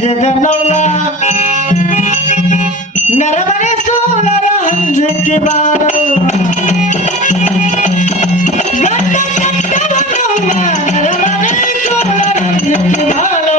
ಜಿಗನವ್ವ ನರಮನೆ ಸೋಲರ ಹಂಜಕ್ಕೆ ಬಾರು ಗಂಡ ಕೆಟ್ಟವನವ್ವ ನರಮನೆ ಸೋಲರ ಹಂಜಕ್ಕೆ ಬಾರು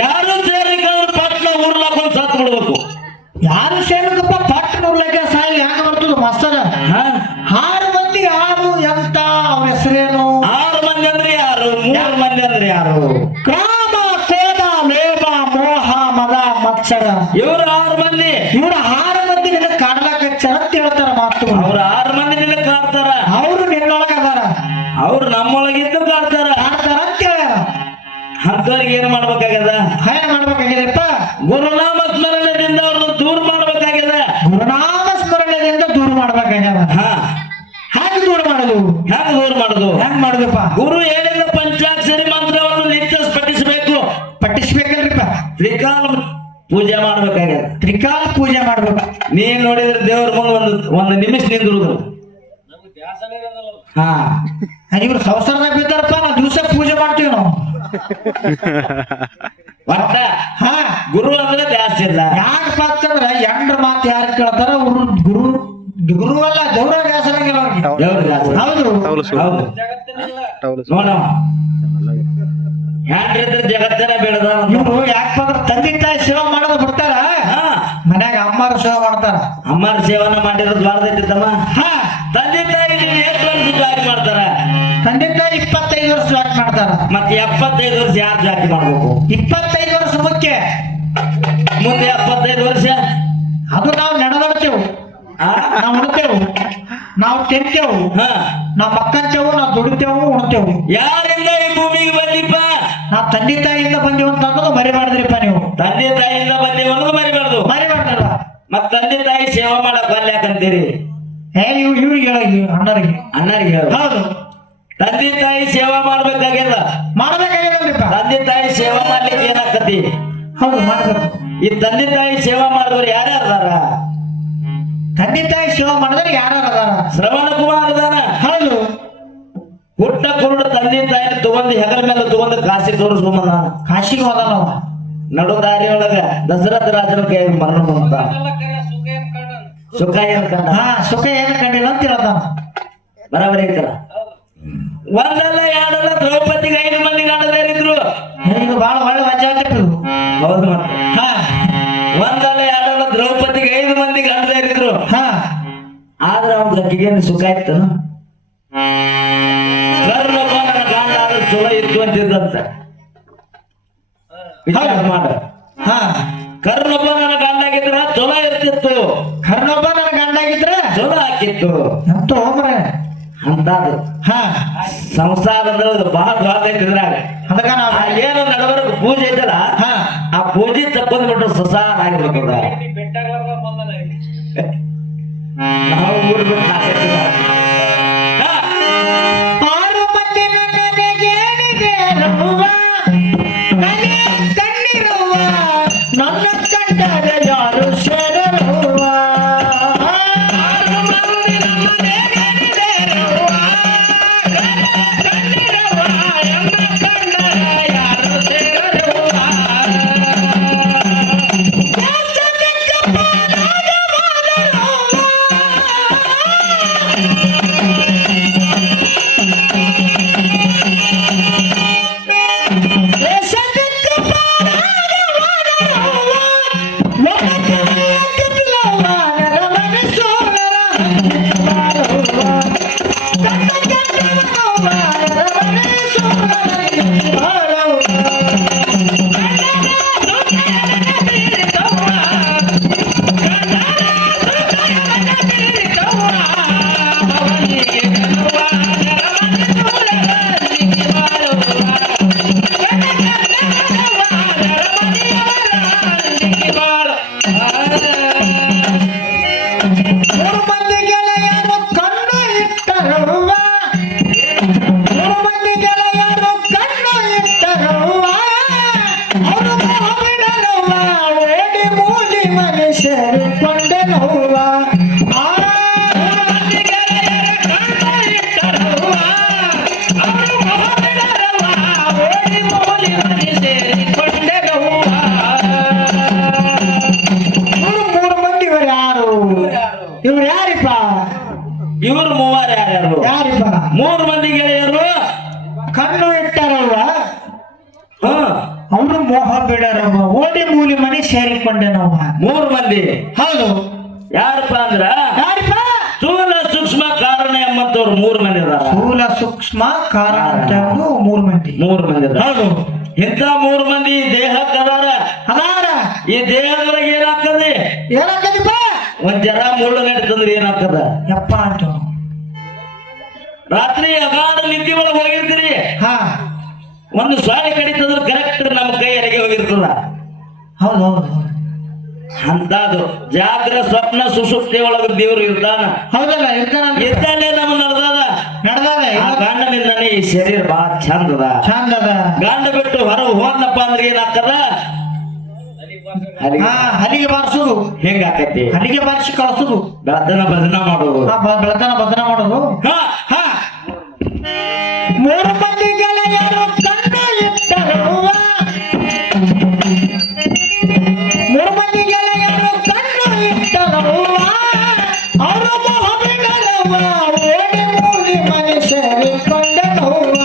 ಯಾರು ಸೇರಿಕಂದ್ರೆ ಪಟ್ನ ಊರ್ಲಾಕೊಂಡ್ ಸತ್ ಬಿಡ್ಬೇಕು. ಯಾರು ಸೇರ್ಬೇಕಪ್ಪ ಪಟ್ಟಣ ಉರ್ಲಕ್ಕೆ ಸಾಯಿ ಹೆಂಗ ಬರ್ತದ ಮಾಸ್ತರ? 6 ಮಂದಿ ಯಾರು ಎಂತ ಅವ್ರ ಹೆಸರೇನು? 6 ಮಂದಿ ಅಂದ್ರೆ ಯಾರು? 3 ಮಂದಿ ಅಂದ್ರೆ ಯಾರು? ಕಾಮ ಕ್ರೋಧ ಲೋಭ ಮೋಹ ಮದ ಮತ್ಸರ. ಇವ್ರು 6 ಮಂದಿ. ಇವ್ರ 6 ಮಂದಿ ನಿನ್ನ ಕಾಡ್ಲಾಕ ಅಂತ ಹೇಳ್ತಾರ ಮಾತು. ಅವ್ರ 6 ಮಂದಿ ನಿನ್ನ ಕಾಡ್ತಾರ. ಅವ್ರು ನಿನ್ನೊಳಗ ಅದಾರ, ಅವ್ರು ನಮ್ಮೊಳಗಿದ್ದು ಕಾಡ್ತಾರ ಅಂತ ಹೇಳ್ಯಾರ. ಅಂತವ್ರಿಗೆ ಏನ್ ಮಾಡ್ಬೇಕಾಗ್ಯದ? ಏನ್ ಮಾಡ್ಬೇಕಾಗ್ಯದಪ್ಪ? ಗುರುನಾಮ ಸ್ಮರಣೆದಿಂದ ಅವ್ರನ್ನ ದೂರ ಮಾಡ್ಬೇಕಾಗ್ಯದ. ಗುರುನಾಮ ಸ್ಮರಣೆಯಿಂದ ದೂರ ಮಾಡ್ಬೇಕಾಗ್ಯದ. ಹ್ಯಾಂಗ ದೂರ ಮಾಡುದು? ಹೆಂಗ್ ದೂರ ಮಾಡುದು? ಹೆಂಗ್ ಮಾಡುದಪ್ಪ? ಗುರು ಹೇಳಿದ ಪಂಚಾಕ್ಷರಿ ಮಂತ್ರವನ್ನು ನಿತ್ಯ ಪಠಿಸಬೇಕು. ಪಠಿಸ್ಬೇಕಲ್ರಿಪ್ಪ? ತ್ರಿಕಾಲ ಪೂಜೆ ಮಾಡ್ಬೇಕಾಗ್ಯದ. ತ್ರಿಕಾಲ ಪೂಜೆ ಮಾಡ್ಬೇಕು. ನೀನ್ ನೋಡಿದ್ರೆ ದೇವ್ರ ಮುಂದೆ ಒಂದು ನಿಮಿಷ ನಿಂದಿರುದು. ಇವ್ರು ಸಂಸಾರದಾಗ ಬಿದ್ದಾರಪ್ಪ, ನಾವು ದಿವಸ ಪೂಜೆ ಮಾಡ್ತೀವಿ ನಾವು. ಒಟ್ಟ ಗುರು ಅಂದ್ರೆ ಜಾಸ್ತಿ ಇಲ್ಲ. ಯಾಕಪ್ಪ ಅಂತಂದ್ರ ಎಂಡ್ರ ಮಾತು ಯಾರು ಕೇಳ್ತಾರ? ಗುರು ಗುರು ಗುರು ಅಲ್ಲ, ದೇವ್ರ ವ್ಯಾಸರಂಗಿಲ್ಲ ಅವ್ರಿಗೆ. ಹೌದು ನೋಡ ಹೆಂಡ್ರಿದ್ರೆ ಜಗತ್ತನೇ ಬೆಳೆದ. ಇವ್ರು ಯಾಕಂದ್ರ ತಂದೆ ತಾಯಿ ಸೇವೆ ಮಾಡೋದು ಬಿಡ್ತಾರ, ಮನ್ಯಾಗ ಅಮ್ಮಾರು ಸೇವೆ ಮಾಡ್ತಾರ. ಅಮ್ಮಾರ ಸೇವನ ಮಾಡಿರೋದು ಬಾರ್ದೈತಿತ್ತಮ್ಮ. ತಂದೆ ತಾಯಿ ಎಷ್ಟು ವರ್ಷ ಜಾರಿ ಮಾಡ್ತಾರ? ತಂದೆ ತಾಯಿ 25 ವರ್ಷ ಜಾತಿ ಮಾಡ್ತಾರ. ಮತ್ತೆ 75 ವರ್ಷ ಯಾರು ಜಾತಿ ಮಾಡ್ಬೇಕು? 25 ವರ್ಷ ಮುಖ್ಯ. ಮುಂದೆ 75 ವರ್ಷ ಅದು ನಾವು ನಡೆದಾಡ್ತೇವು, ನಾವು ಉಣ್ತೇವು, ನಾವು ತಿಂತೇವು, ನಾವು ಮಕ್ಕಂತೇವು, ನಾವು ದುಡಿತೇವು, ಉಣ್ತೇವು. ಯಾರಿಂದ ಈ ಭೂಮಿಗೆ ಬಂದಿಪ್ಪ? ನಾವು ತಂದೆ ತಾಯಿಯಿಂದ ಬಂದೇವು ಅಂತ ಅನ್ನೋದು ಮರಿಬಾರ್ದ್ರಿಪ್ಪ ನೀವು. ತಂದೆ ತಾಯಿಯಿಂದ ಬಂದೇವು ಅನ್ನೋದು ಮರಿಬಾರ್ದು. ಮರಿಬಾರ್ದಲ್ಲ. ಮತ್ ತಂದೆ ತಾಯಿ ಸೇವೆ ಮಾಡಕ್ ಯಾಕಂತೀರಿ? ಇವ್ರಿಗೆ ಹೇಳಿ, ಅಣ್ಣರಿಗೆ ಹೇಳು. ಹೌದು, ತಂದೆ ತಾಯಿ ಸೇವಾ ಮಾಡ್ಬೇಕಾಗ್ಯದ. ಮಾಡ್ಬೇಕಾಗ್ಯದಲ್ರಿಪ್ಪ. ತಂದೆ ತಾಯಿ ಸೇವಾ ಮಾಡ್ಲಿಕ್ಕೆ ಏನಾಕತಿ? ಹೌದು, ಮಾಡ್ಬೇಕು. ಈ ತಂದೆ ತಾಯಿ ಸೇವಾ ಮಾಡಿದವ್ರು ಯಾರ್ಯಾರ ಅದಾರ? ತಂದೆ ತಾಯಿ ಸೇವೆ ಮಾಡಿದ್ರೆ ಯಾರ್ಯಾರ ಅದಾರ? ಶ್ರವಣ ಕುಮಾರ್ ಅದಾನ. ಹೌದು. ಹುಟ್ಟ ಕುರುಡು ತಂದೆ ತಾಯಿ ತಗೊಂಡು ಹೆಗಲ ಮೇಲೆ ತಗೊಂಡು ಕಾಶಿ ತೋರಿಸ್ಕೊಂಬಂದ. ಕಾಶಿಗೆ ಹೋದಲ್ಲವ. ನಡು ದಾರಿ ಒಳಗ ದಶರಥ ರಾಜನ ಕೈ ಮರಣ ಬಂತ. ಸುಖ ಏನ್ ಕಂಡ? ಸುಖ ಏನ್ ಕಂಡಿಲ್ಲ ಅಂತ ಹೇಳ್ತಾನ. ಬರಾಬರಿ ಐತಲ್ಲ. ಒಂದಲ್ಲ ಎರಡಲ್ಲ ದ್ರೌಪದಿಗೆ 5 ಮಂದಿ ಗಂಡದರಿದ್ರು. ಇದು ಬಹಳ ಒಳ್ಳೆ ವಜ್ಜಾತಿತ್ತು. ಹೌದು. ಮತ್ತೆ ಒಂದಲ್ಲ ಎರಡಲ್ಲ ದ್ರೌಪದಿಗೆ 5 ಮಂದಿ ಗಂಡದರಿದ್ರು. ಆದ್ರೆ ಅವ್ನ ಲಕ್ಕಿಗೇನು ಸುಖ ಇತ್ತು? ಕರ್ಣೊಬ್ಬ ನನ್ನ ಗಂಡ ಆದ್ರೆ ಚಲೋ ಇತ್ತು ಅಂತಿದ್ದಂತ. ವಿಚಾರ ಮಾಡ. ಕರ್ಣೊಬ್ಬ ನನ್ನ ಗಂಡ ಆಗಿದ್ರ ಚಲೋ ಇರ್ತಿತ್ತು. ಕರ್ಣೊಬ್ಬ ನನ್ನ ಗಂಡ ಆಗಿದ್ರ ಚಲೋ ಹಾಕಿತ್ತು ಎಂತ ಹೋಮ್ರೆ ಅಂತದು. ಸಂಸಾರ ಅಂದ್ರೆ ಬಹಳ ದೊಡ್ಡದಿದ್ರಾಗ ಅದಕ್ಕ ನಾವು ಏನು ನಡವರ್ಗ ಪೂಜೆ ಐತಲ್ಲ, ಆ ಪೂಜೆ ತಪ್ಪದ್ ಬಿಟ್ಟು ಸಸಾರ ಆಗಿರ್ತದ. ನಾವು ಊರ್ ಬಿಟ್ಟು ಹಾಕಿಲ್ಲ. 6 ಮಂದಿ ನನಗೆ ಹೇಳಿದೆರವ್ವ, ಕಣ್ಣಿರವ್ವ, ನನ್ನ ಕಂಡರೆ ಯಾರು ಸೇರವ್ವ. 6 ಮಂದಿ ನನಗೆ ಹೇಳಿದೆರವ್ವ, ಕಣ್ಣಿರವ್ವ, ನನ್ನ ಕಂಡರೆ ಯಾರು ಸೇರವ್ವ. ಮೂರು ಮಂದಿ ಗೆಳೆಯರು ಕಣ್ಣು ಇಟ್ಟಾರವ್ವ ಹ ಅವರು ಮೋಹ ಬಿಡಾರವ್ವ ಓಡಿ ಮೂಲಿ ಮನೆ ಸೇರಿಕೊಂಡೇನವ್ವ ಮೂರು ಮಂದಿ ಹೌದು ಯಾರಪ್ಪ ಅಂದ್ರ ಯಾರಿಪ್ಪ ಸ್ಥೂಲ ಸೂಕ್ಷ್ಮ ಕಾರಣ ಎಂಬಂತವ್ರು ಮೂರು ಮಂದಿ ಅದಾರ ಸ್ಥೂಲ ಸೂಕ್ಷ್ಮ ಕಾರಣ ಅಂತ ಹೇಳುದು ಮೂರು ಮಂದಿ ಅದಾರ ಹೌದು ಇಂಥ ಮೂರು ಮಂದಿ ದೇಹಕ್ಕೆ ಅದಾರ ಅದಾರ ಈ ದೇಹದೊಳಗೆ ಏನಾಗ್ತದೆ ಏನಾಗ್ತದಿಪ್ಪ ಒಂದ್ ಜರ ಮುಳ್ಳು ನಡೀತಂದ್ರೆ ಏನಾಗ್ತದ ಯಪ್ಪ ಅಂತ ರಾತ್ರಿ ಅಗಾಧ ನಿದ್ದೆ ಒಳಗೆ ಹೋಗಿರ್ತೀರಿ ಹಾ ಒಂದು ಸ್ವಾಡಿ ಕಡಿತಂದ್ರೆ ಕರೆಕ್ಟ್ ನಮ್ಮ ಕೈ ಎರೆಗೆ ಹೋಗಿರ್ತದ ಹೌದು ಹೌದು ಹೌದು ಅಂತದು ಜಾಗ್ರ ಸ್ವಪ್ನ ಸುಸುಪ್ತಿ ಒಳಗ ದೇವ್ರು ಇರ್ತಾನ ಹೌದಲ್ಲ ಇರ್ತಾನ ಇದ್ದಲ್ಲೇ ನಮ್ಮ ನಡೆದದ ನಡೆದಾದ ಆ ಗಂಡನಿಂದನೇ ಈ ಶರೀರ ಬಹಳ ಚಂದದ ಚಂದ ಅದ ಗಂಡ ಬಿಟ್ಟು ಹೊರಗೆ ಹೋದ್ನಪ್ಪ ಅಂದ್ರೆ ಏನಾಗ್ತದ ಹಾ ಹಲಿಗೆ ಬಾರಿಸುದು ಹೆಂಗ ಆಕತಿ ಹಲಿಗೆ ಬಾರಿಸಿ ಕಳಿಸುದು ಬೆಳತನ ಭಜನ ಮಾಡೋದು ಬೆಳತನ ಭಜನ ಮಾಡೋದು ಹಾ ಹಾ ಮೂರು ಮಂದಿ ಗೆಳೆಯರು ಕಣ್ಣು ಇಟ್ಟರವ್ವ ಮೂರು ಮಂದಿ ಗೆಳೆಯರು ಕಣ್ಣು ಇಟ್ಟರವ್ವ ಅವರು ಮೋಹ ಬಿಡರವ್ವ ಓಡಿ ಮೂಡಿ ಮನೆ ಸೇರಿಕೊಂಡರವ್ವ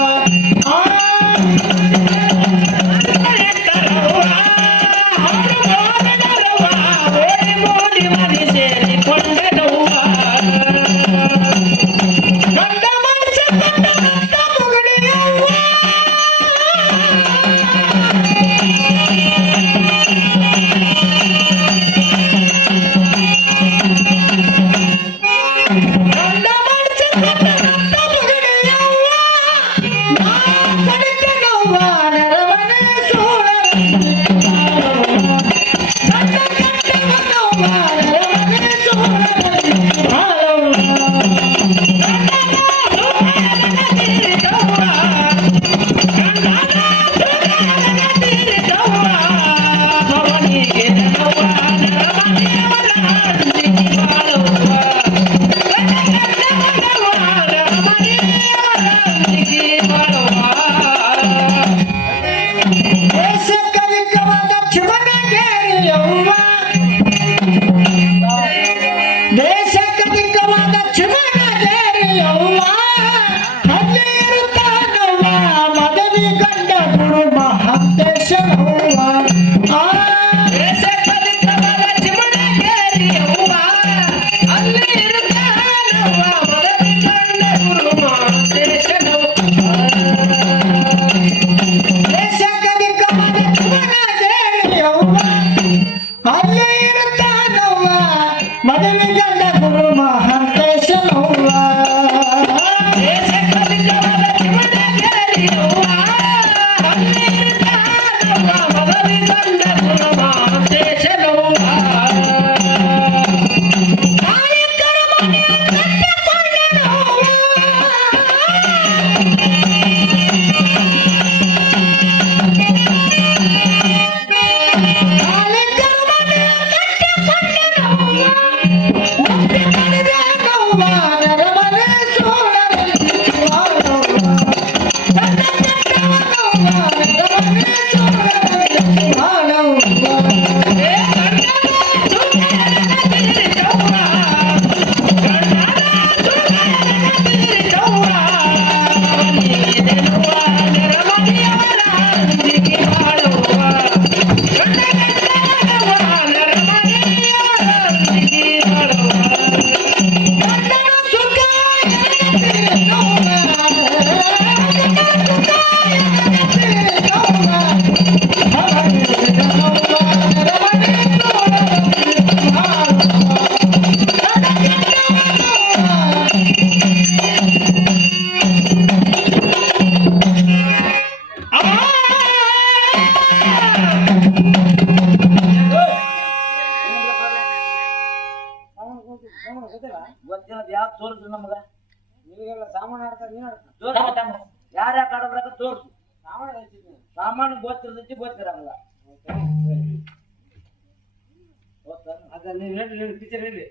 ಯಾಕೆ ತೋರಿಸ್ರಿ ನಮಗ ನೀವೆಲ್ಲ ಸಾಮಾನು ಆಡ್ತಾರೆ ನೀನು ಯಾರು ಯಾಕೆ ಆಡೋದ್ರಾಗ ತೋರಿಸು ಸಾಮಾನು ಗೊತ್ತಿರ್ತೈತಿ ಗೊತ್ತಿರಂಗಿಲ್ಲ ಅದ ನೀವು ಹೇಳಿ ಪಿಕ್ಚರ್ ಹೇಳಿ